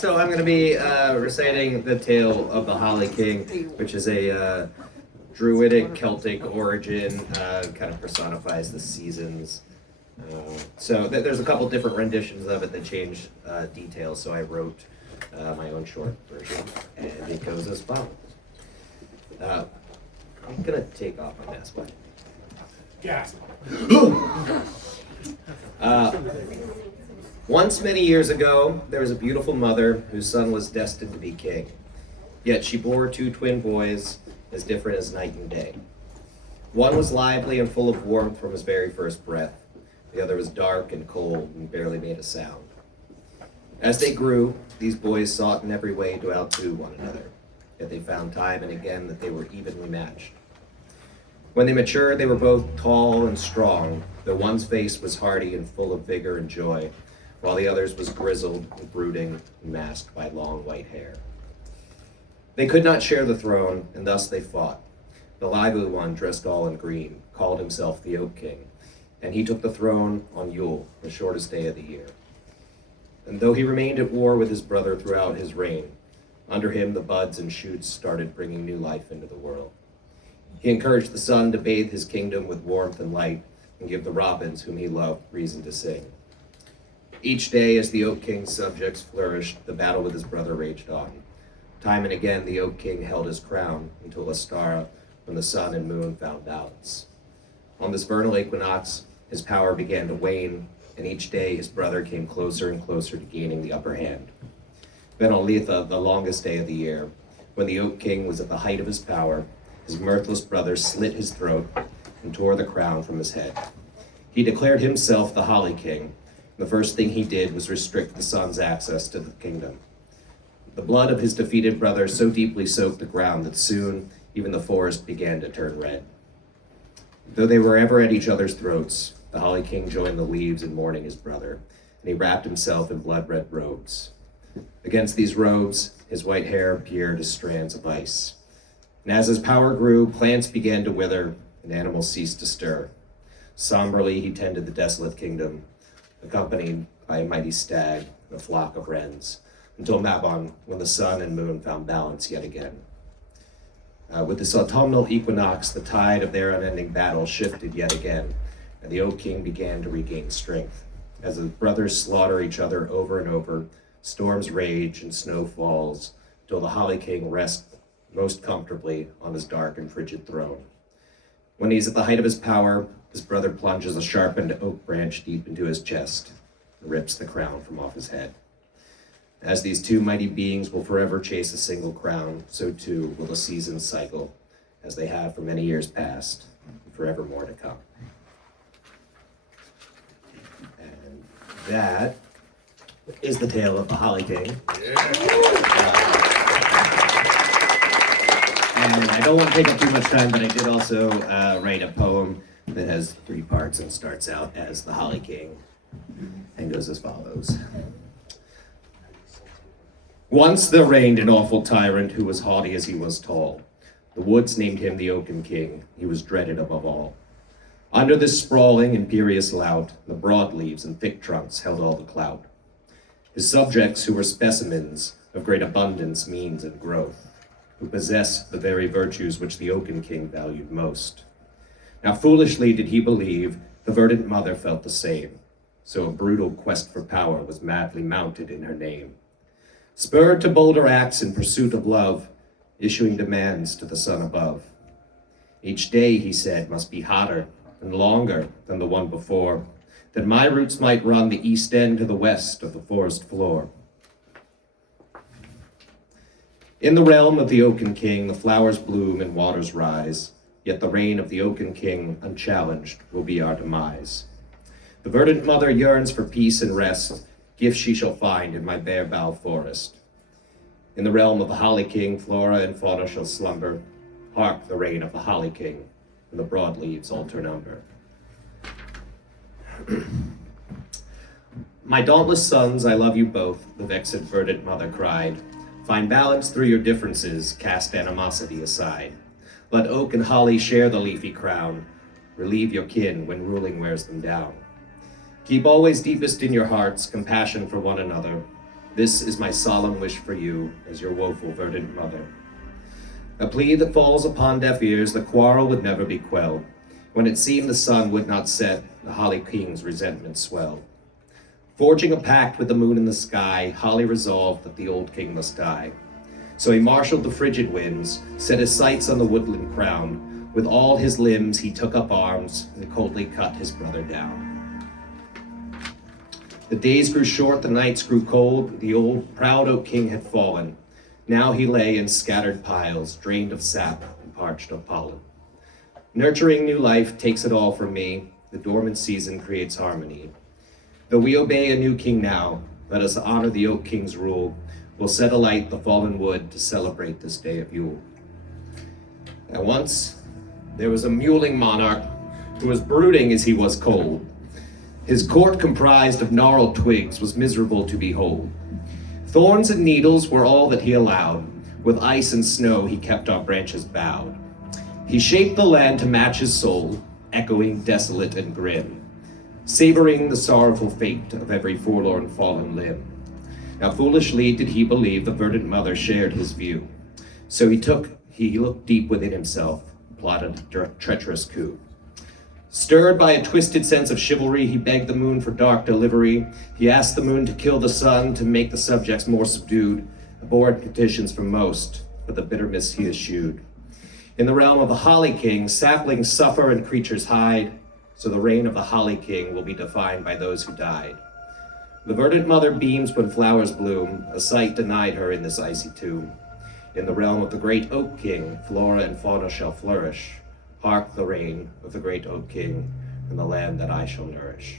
So I'm going to be reciting the tale of the Holly King, which is a druidic Celtic origin, kind of personifies the seasons. So there's a couple different renditions of it that change details, so I wrote my own short version, and it goes as follows. I'm going to take off my mask. Gasp. Once, many years ago, there was a beautiful mother whose son was destined to be king. Yet she bore two twin boys as different as night and day. One was lively and full of warmth from his very first breath. The other was dark and cold and barely made a sound. As they grew, these boys sought in every way to outdo one another, yet they found time and again that they were evenly matched. When they matured, they were both tall and strong, though one's face was hardy and full of vigor and joy, while the other's was grizzled and brooding and masked by long white hair. They could not share the throne, and thus they fought. The lively one, dressed all in green, called himself the Oak King, and he took the throne on Yule, the shortest day of the year. And though he remained at war with his brother throughout his reign, under him the buds and shoots started bringing new life into the world. He encouraged the sun to bathe his kingdom with warmth and light, and give the robins whom he loved reason to sing. Each day, as the Oak King's subjects flourished, the battle with his brother raged on. Time and again, the Oak King held his crown until Astara, when the sun and moon found balance. On this vernal equinox, his power began to wane, and each day his brother came closer and closer to gaining the upper hand. Then on Letha, the longest day of the year, when the Oak King was at the height of his power, his mirthless brother slit his throat and tore the crown from his head. He declared himself the Holly King. The first thing he did was restrict the sun's access to the kingdom. The blood of his defeated brother so deeply soaked the ground that soon even the forest began to turn red. Though they were ever at each other's throats, the Holly King joined the leaves in mourning his brother, and he wrapped himself in blood-red robes. Against these robes, his white hair appeared as strands of ice. And as his power grew, plants began to wither, and animals ceased to stir. Somberly he tended the desolate kingdom, accompanied by a mighty stag and a flock of wrens, until Mabon, when the sun and moon found balance yet again. With this autumnal equinox, the tide of their unending battle shifted yet again, and the Oak King began to regain strength. As his brothers slaughter each other over and over, storms rage and snow falls, till the Holly King rests most comfortably on his dark and frigid throne. When he's at the height of his power, his brother plunges a sharpened oak branch deep into his chest and rips the crown from off his head. As these two mighty beings will forever chase a single crown, so too will the seasons cycle, as they have for many years past, and forevermore to come. And that is the tale of the Holly King. And I don't want to take up too much time, but I did also write a poem that has 3 parts and starts out as the Holly King and goes as follows. Once there reigned an awful tyrant who was haughty as he was tall. The woods named him the Oaken King. He was dreaded above all. Under this sprawling, imperious lout, the broadleaves and thick trunks held all the clout. His subjects, who were specimens of great abundance, means, and growth, who possessed the very virtues which the Oaken King valued most. Now foolishly did he believe the verdant mother felt the same, so a brutal quest for power was madly mounted in her name. Spurred to bolder acts in pursuit of love, issuing demands to the sun above. Each day, he said, must be hotter and longer than the one before, that my roots might run the east end to the west of the forest floor. In the realm of the Oaken King, the flowers bloom and waters rise, yet the reign of the Oaken King, unchallenged, will be our demise. The verdant mother yearns for peace and rest, gifts she shall find in my bare bough forest. In the realm of the Holly King, flora and fauna shall slumber. Hark the reign of the Holly King, and the broadleaves alter number. My dauntless sons, I love you both, the vexed verdant mother cried. Find balance through your differences, cast animosity aside. Let oak and holly share the leafy crown. Relieve your kin when ruling wears them down. Keep always deepest in your hearts compassion for one another. This is my solemn wish for you as your woeful verdant mother. A plea that falls upon deaf ears, the quarrel would never be quelled. When it seemed the sun would not set, the Holly King's resentment swelled. Forging a pact with the moon in the sky, Holly resolved that the old king must die. So he marshaled the frigid winds, set his sights on the woodland crown. With all his limbs he took up arms and coldly cut his brother down. The days grew short, the nights grew cold. The old proud oak king had fallen. Now he lay in scattered piles, drained of sap and parched of pollen. Nurturing new life takes it all from me. The dormant season creates harmony. Though we obey a new king now, let us honor the oak king's rule. We'll set alight the fallen wood to celebrate this day of Yule. Now once, there was a muling monarch who was brooding as he was cold. His court, comprised of gnarled twigs, was miserable to behold. Thorns and needles were all that he allowed. With ice and snow he kept our branches bowed. He shaped the land to match his soul, echoing desolate and grim, savoring the sorrowful fate of every forlorn fallen limb. Now foolishly did he believe the verdant mother shared his view. So he looked deep within himself, plotted a treacherous coup. Stirred by a twisted sense of chivalry, he begged the moon for dark delivery. He asked the moon to kill the sun, to make the subjects more subdued. Abhorrent petitions from most, but the bitter mist he eschewed. In the realm of the Holly King, saplings suffer and creatures hide, so the reign of the Holly King will be defined by those who died. The verdant mother beams when flowers bloom, a sight denied her in this icy tomb. In the realm of the great Oak King, flora and fauna shall flourish. Hark the reign of the great Oak King in the land that I shall nourish.